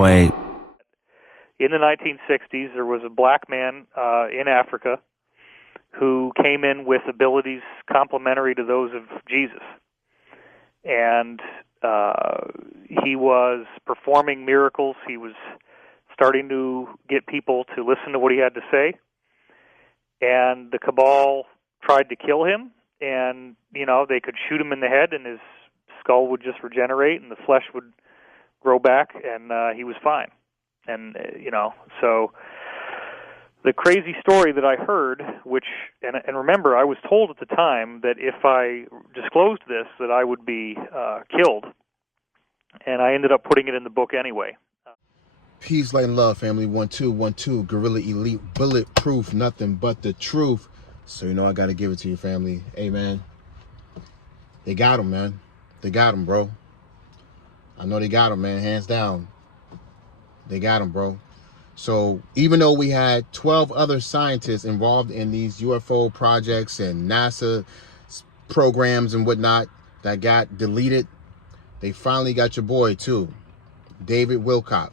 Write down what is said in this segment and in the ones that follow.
Wait. In the 1960s, there was a black man in Africa who came in with abilities complementary to those of Jesus. And he was performing miracles. He was starting to get people to listen to what he had to say. And the cabal tried to kill him, and, you know, they could shoot him in the head, and his skull would just regenerate, and the flesh would grow back, and he was fine. And, you know, so the crazy story that I heard, which, and remember, I was told at the time that if I disclosed this, that I would be killed, and I ended up putting it in the book anyway. Peace, light, and love, family. 1212, Gorilla Elite, bulletproof, nothing but the truth. So, you know, I got to give it to you, family. Hey, man, they got him, man. They got him, bro. I know they got him, man, hands down. They got him, bro. So even though we had 12 other scientists involved in these UFO projects and NASA programs and whatnot that got deleted, they finally got your boy, too, David Wilcock.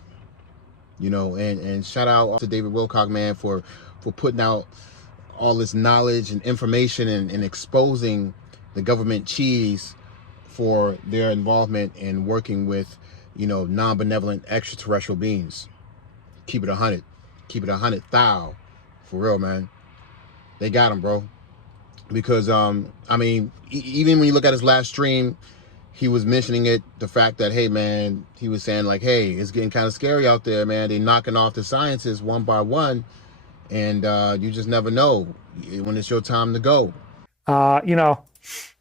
You know, and shout out to David Wilcock, man, for putting out all this knowledge and information and exposing the government cheese for their involvement in working with, you know, non-benevolent extraterrestrial beings. Keep it 100. Keep it 100,000. For real, man. They got him, bro. Because, I mean, even when you look at his last stream, he was mentioning it, the fact that, hey, man, he was saying, like, hey, it's getting kind of scary out there, man. They're knocking off the scientists one by one, and you just never know when it's your time to go. You know,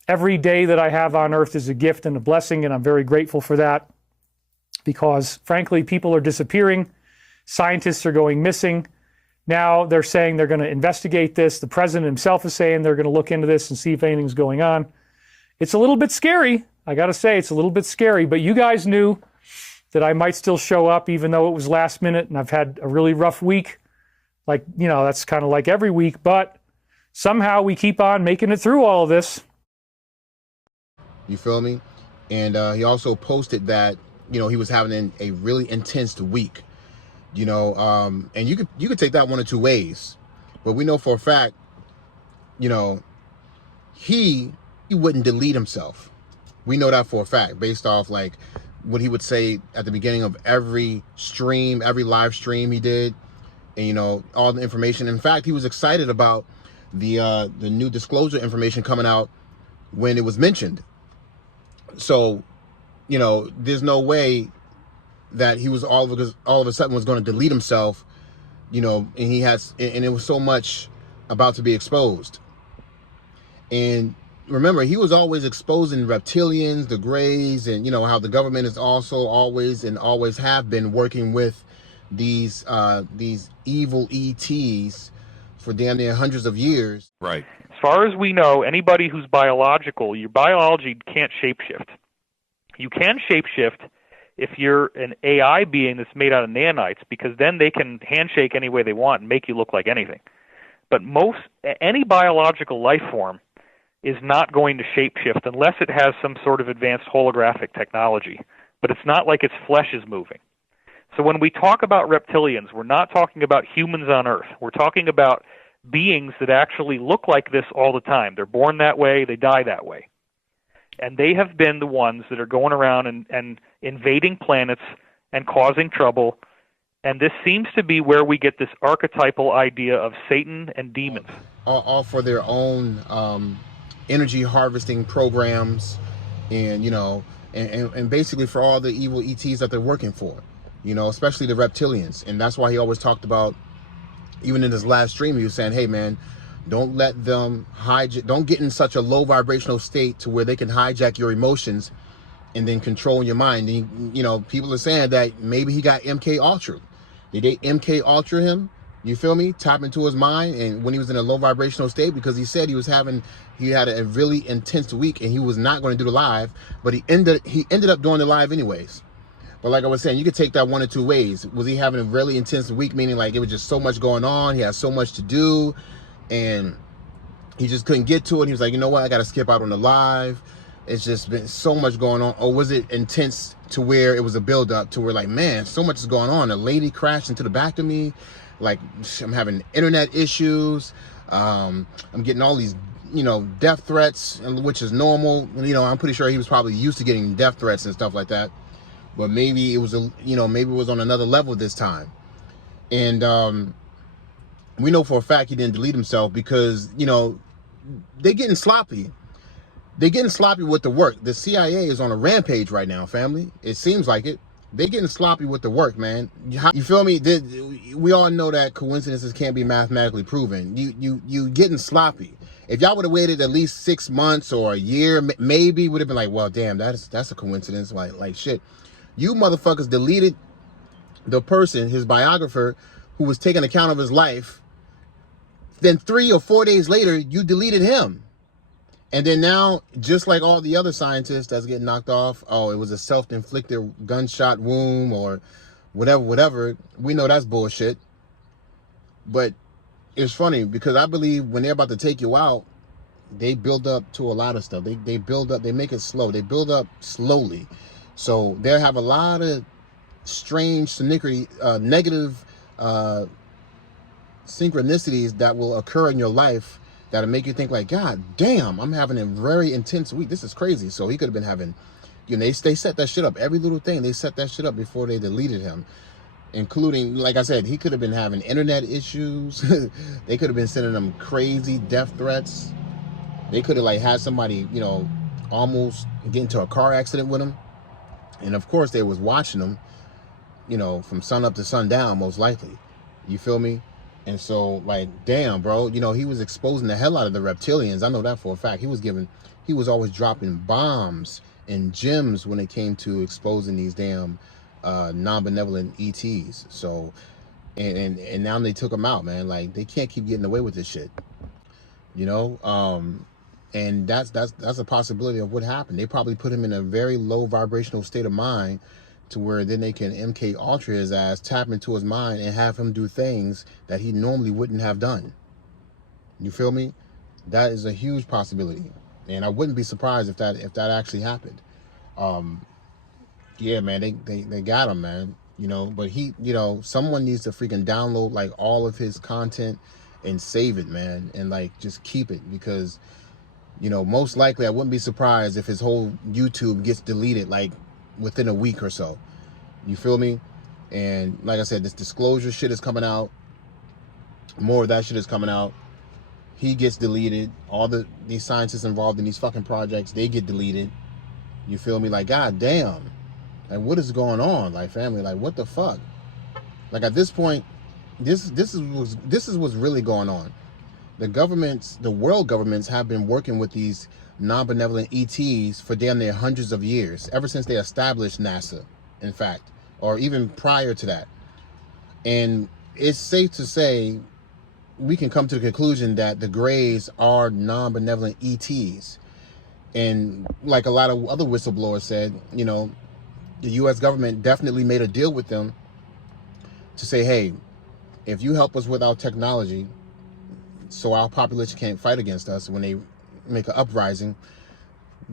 every day that I have on Earth is a gift and a blessing, and I'm very grateful for that because, frankly, people are disappearing. Scientists are going missing. Now they're saying they're going to investigate this. The president himself is saying they're going to look into this and see if anything's going on. It's a little bit scary. I got to say, it's a little bit scary, but you guys knew that I might still show up even though it was last minute and I've had a really rough week. Like, you know, that's kind of like every week, but somehow we keep on making it through all of this. You feel me? And he also posted that, you know, he was having a really intense week, you know, and you could take that one or two ways, but we know for a fact, you know, he wouldn't delete himself. We know that for a fact, based off like what he would say at the beginning of every stream, every live stream he did, and, you know, all the information. In fact, he was excited about the new disclosure information coming out when it was mentioned. So, you know, there's no way that he was all of a sudden was going to delete himself, you know, and it was so much about to be exposed. And remember, he was always exposing reptilians, the Greys, and, you know, how the government is also always have been working with these evil ETs for damn near hundreds of years. Right. As far as we know, anybody who's biological, your biology can't shapeshift. You can shapeshift if you're an AI being that's made out of nanites, because then they can handshake any way they want and make you look like anything. But any biological life form is not going to shapeshift unless it has some sort of advanced holographic technology. But it's not like its flesh is moving. So when we talk about reptilians, we're not talking about humans on Earth. We're talking about beings that actually look like this all the time. They're born that way, they die that way. And they have been the ones that are going around and invading planets and causing trouble. And this seems to be where we get this archetypal idea of Satan and demons. All for their own energy harvesting programs, and, you know, and basically for all the evil ETs that they're working for, you know, especially the reptilians. And that's why he always talked about, even in his last stream, he was saying, hey, man, don't let them don't get in such a low vibrational state to where they can hijack your emotions and then control your mind. And, you know, people are saying that maybe he got MK Ultra. Did they MK Ultra him? You feel me? Tap into his mind, and when he was in a low vibrational state, because he said he had a really intense week and he was not going to do the live, but he ended up doing the live anyways. But like I was saying, you could take that one or two ways. Was he having a really intense week, meaning like it was just so much going on, he had so much to do, and he just couldn't get to it. He was like, you know what, I got to skip out on the live. It's just been so much going on. Or was it intense to where it was a build-up to where, like, man, so much is going on. A lady crashed into the back of me. Like, I'm having internet issues. I'm getting all these, you know, death threats, which is normal. You know, I'm pretty sure he was probably used to getting death threats and stuff like that. But maybe it was, you know, maybe it was on another level this time. And we know for a fact he didn't delete himself because, you know, they're getting sloppy. They're getting sloppy with the work. The CIA is on a rampage right now, family. It seems like it. They're getting sloppy with the work, man. You feel me? We all know that coincidences can't be mathematically proven. You getting sloppy. If y'all would have waited at least 6 months or a year, maybe would have been like, well, damn, that's a coincidence. Like shit. You motherfuckers deleted the person, his biographer, who was taking account of his life. Then 3 or 4 days later, you deleted him. And then now, just like all the other scientists that's getting knocked off, oh, it was a self-inflicted gunshot wound or whatever. We know that's bullshit. But it's funny because I believe when they're about to take you out, they build up to a lot of stuff. They build up, they make it slow. They build up slowly. So they'll have a lot of strange, negative synchronicities that will occur in your life that'll make you think like, God damn, I'm having a very intense week. This is crazy. So he could have been having, you know, they set that shit up. Every little thing, they set that shit up before they deleted him. Including, like I said, he could have been having internet issues. They could have been sending him crazy death threats. They could have like had somebody, you know, almost get into a car accident with him. And of course they was watching him, you know, from sun up to sundown, most likely. You feel me? And so, like, damn, bro, you know, he was exposing the hell out of the reptilians. I know that for a fact. He was always dropping bombs and gems when it came to exposing these damn non-benevolent ETs. So, and now they took him out, man. Like, they can't keep getting away with this shit, you know? And that's a possibility of what happened. They probably put him in a very low vibrational state of mind to where then they can MK Ultra his ass, tap into his mind, and have him do things that he normally wouldn't have done. You feel me? That is a huge possibility, and I wouldn't be surprised if that actually happened. Yeah, man, they got him, man. You know, but he, you know, someone needs to freaking download like all of his content and save it, man, and like just keep it, because, you know, most likely I wouldn't be surprised if his whole YouTube gets deleted like within a week or so. You feel me? And like I said, this disclosure shit is coming out. More of that shit is coming out. He gets deleted. All these scientists involved in these fucking projects, they get deleted. You feel me? Like, god damn. Like, what is going on? Like, family, like, what the fuck? Like, at this point, this is what's really going on. The world governments have been working with these non-benevolent ETs for damn near hundreds of years, ever since they established NASA, in fact, or even prior to that. And it's safe to say we can come to the conclusion that the Greys are non-benevolent ETs. And like a lot of other whistleblowers said, you know, the U.S. government definitely made a deal with them to say, hey, if you help us with our technology so our population can't fight against us when they make an uprising,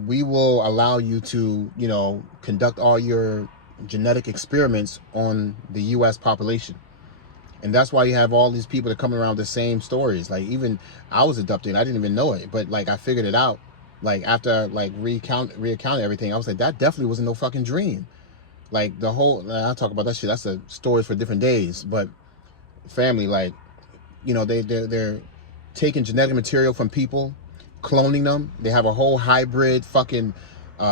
we will allow you to, you know, conduct all your genetic experiments on the U.S. population. And that's why you have all these people that come around the same stories. Like, even I was adopted, I didn't even know it, but like I figured it out. Like, after like reaccount everything, I was like, that definitely wasn't no fucking dream. Like, the whole, I'll talk about that shit. That's a story for different days. But family, like, you know, they're taking genetic material from people, cloning them. They have a whole hybrid fucking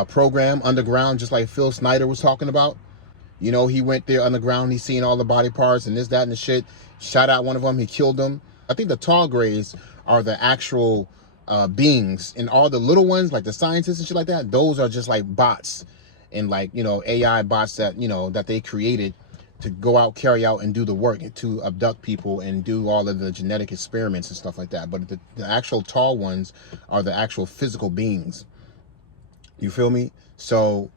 program underground, just like Phil Snyder was talking about. You know, he went there underground, he's seen all the body parts and this, that, and the shit. Shot out one of them, he killed them. I think the tall grays are the actual beings, and all the little ones, like the scientists and shit like that, those are just like bots and like, you know, AI bots that, you know, that they created to go out, carry out, and do the work, and to abduct people and do all of the genetic experiments and stuff like that. But the actual tall ones are the actual physical beings. You feel me? So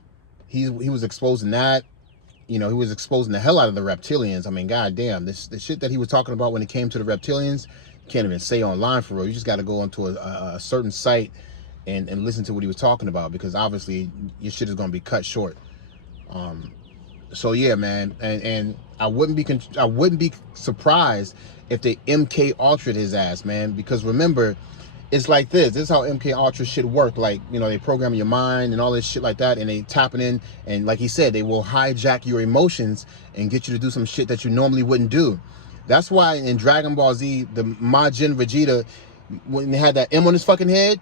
he was exposing that. You know, he was exposing the hell out of the reptilians. I mean, goddamn, the shit that he was talking about when it came to the reptilians, can't even say online for real. You just got to go onto a certain site and listen to what he was talking about, because obviously your shit is going to be cut short. So yeah, man, and I wouldn't be surprised if they MK Ultra'd his ass, man, because remember, it's like this is how MK Ultra shit work. Like, you know, they program your mind and all this shit like that, and they tapping in, and like he said, they will hijack your emotions and get you to do some shit that you normally wouldn't do. That's why in Dragon Ball Z, the Majin Vegeta, when they had that M on his fucking head,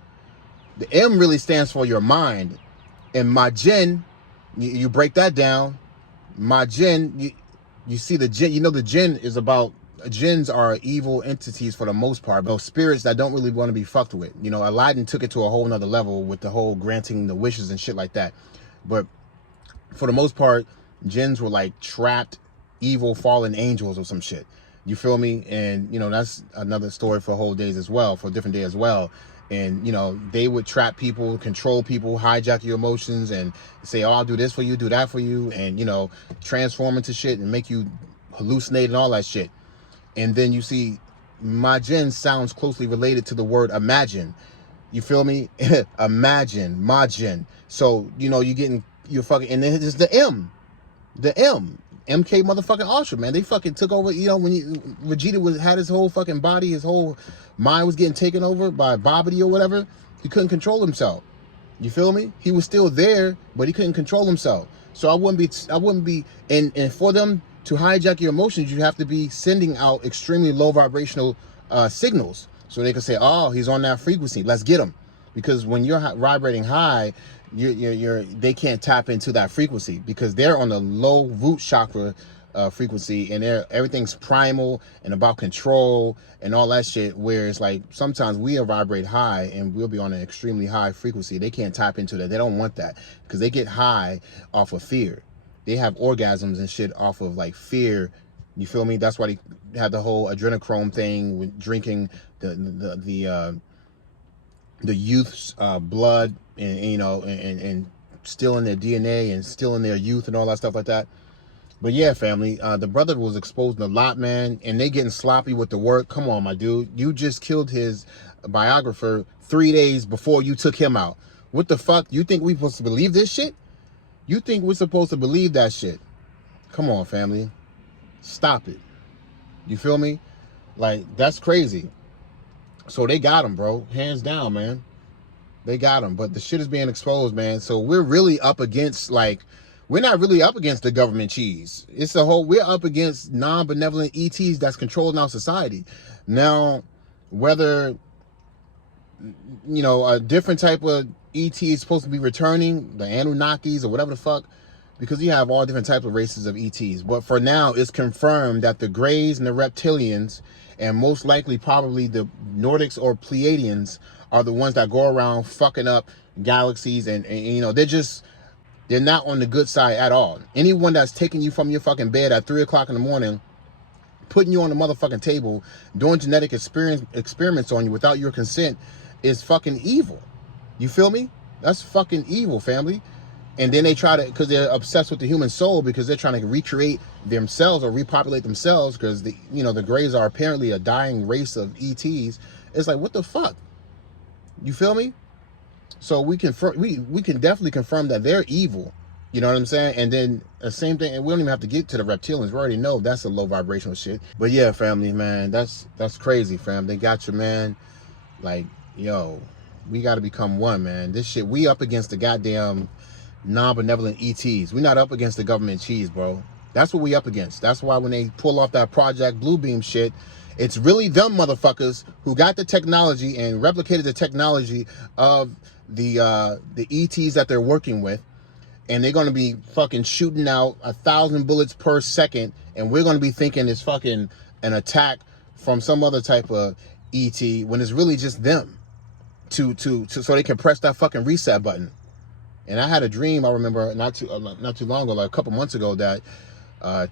the M really stands for your mind. And Majin, you break that down, Majin, you see the Jin, you know the Jin is about, Jinns are evil entities for the most part, but spirits that don't really want to be fucked with. You know, Aladdin took it to a whole nother level with the whole granting the wishes and shit like that. But for the most part, Jinns were like trapped, evil, fallen angels or some shit. You feel me? And, you know, that's another story for whole days as well, for a different day as well. And, you know, they would trap people, control people, hijack your emotions and say, oh, I'll do this for you, do that for you. And, you know, transform into shit and make you hallucinate and all that shit. And then you see Majin sounds closely related to the word imagine. You feel me? Imagine, Majin. So, you know, you're fucking, and then it's the M. The M. MK motherfucking Ultra, man. They fucking took over, you know, when Vegeta had his whole fucking body, his whole mind was getting taken over by Babidi or whatever. He couldn't control himself. You feel me? He was still there, but he couldn't control himself. So I wouldn't be, and for them to hijack your emotions, you have to be sending out extremely low vibrational signals, so they can say, oh, he's on that frequency, let's get him. Because when you're vibrating high, they can't tap into that frequency, because they're on the low root chakra frequency, and everything's primal and about control and all that shit, where it's like sometimes we'll vibrate high and we'll be on an extremely high frequency. They can't tap into that. They don't want that, because they get high off of fear. They have orgasms and shit off of like fear. You feel me? That's why they had the whole adrenochrome thing with drinking the youth's blood, and you know, and stealing their DNA and stealing their youth and all that stuff like that. But yeah, family, the brother was exposed a lot, man, and they getting sloppy with the work. Come on, my dude. You just killed his biographer 3 days before you took him out. What the fuck? You think we supposed to believe this shit? You think we're supposed to believe that shit? Come on, family. Stop it. You feel me? Like, that's crazy. So they got him, bro. Hands down, man. They got him. But the shit is being exposed, man. So we're really up against, like, we're not really up against the government cheese. It's a whole, we're up against non-benevolent ETs that's controlling our society. Now, whether, you know, a different type of ET is supposed to be returning, the Anunnakis or whatever the fuck, because you have all different types of races of ETs. But for now, it's confirmed that the Greys and the Reptilians, and most likely probably the Nordics or Pleiadians, are the ones that go around fucking up galaxies, and you know, they're not on the good side at all. Anyone that's taking you from your fucking bed at 3 o'clock in the morning, putting you on the motherfucking table, doing genetic experiments on you without your consent, is fucking evil. You feel me? That's fucking evil, family. And then they try to, because they're obsessed with the human soul, because they're trying to recreate themselves or repopulate themselves, because the, you know, the Greys are apparently a dying race of ETs. It's like, what the fuck? You feel me? So we can definitely confirm that they're evil. You know what I'm saying? And then the same thing, and we don't even have to get to the reptilians. We already know that's a low vibrational shit. But yeah, family, man, that's crazy, fam. They got you, man. Like, yo, we got to become one, man. This shit, we up against the goddamn non-benevolent ETs. We're not up against the government cheese, bro. That's what we up against. That's why when they pull off that Project Bluebeam shit, it's really them motherfuckers who got the technology and replicated the technology of the ETs that they're working with, and they're going to be fucking shooting out 1,000 bullets per second, and we're going to be thinking it's fucking an attack from some other type of ET, when it's really just them to so they can press that fucking reset button. And I had a dream, I remember not too long ago, like a couple months ago, that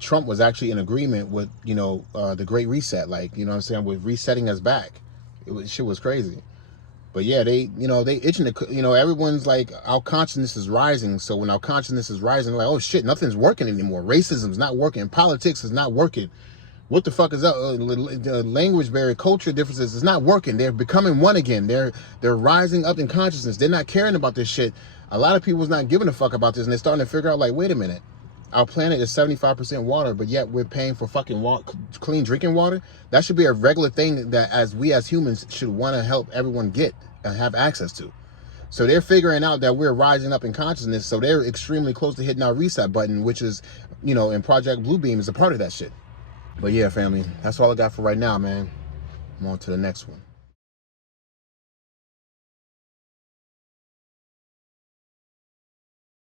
Trump was actually in agreement with, you know, the Great Reset, like, you know what I'm saying, with resetting us back. Shit was crazy. But yeah, they itching to, you know, everyone's like, our consciousness is rising. So when our consciousness is rising, like, oh shit, nothing's working anymore. Racism's not working. Politics is not working. What the fuck is up? Language barrier, culture differences is not working. They're becoming one again. They're rising up in consciousness. They're not caring about this shit. A lot of people's not giving a fuck about this, and they're starting to figure out, like, wait a minute. Our planet is 75% water, but yet we're paying for fucking clean drinking water. That should be a regular thing that as humans should want to help everyone get and have access to. So they're figuring out that we're rising up in consciousness. So they're extremely close to hitting our reset button, which is, you know, in Project Bluebeam is a part of that shit. But yeah, family, that's all I got for right now, man. I'm on to the next one.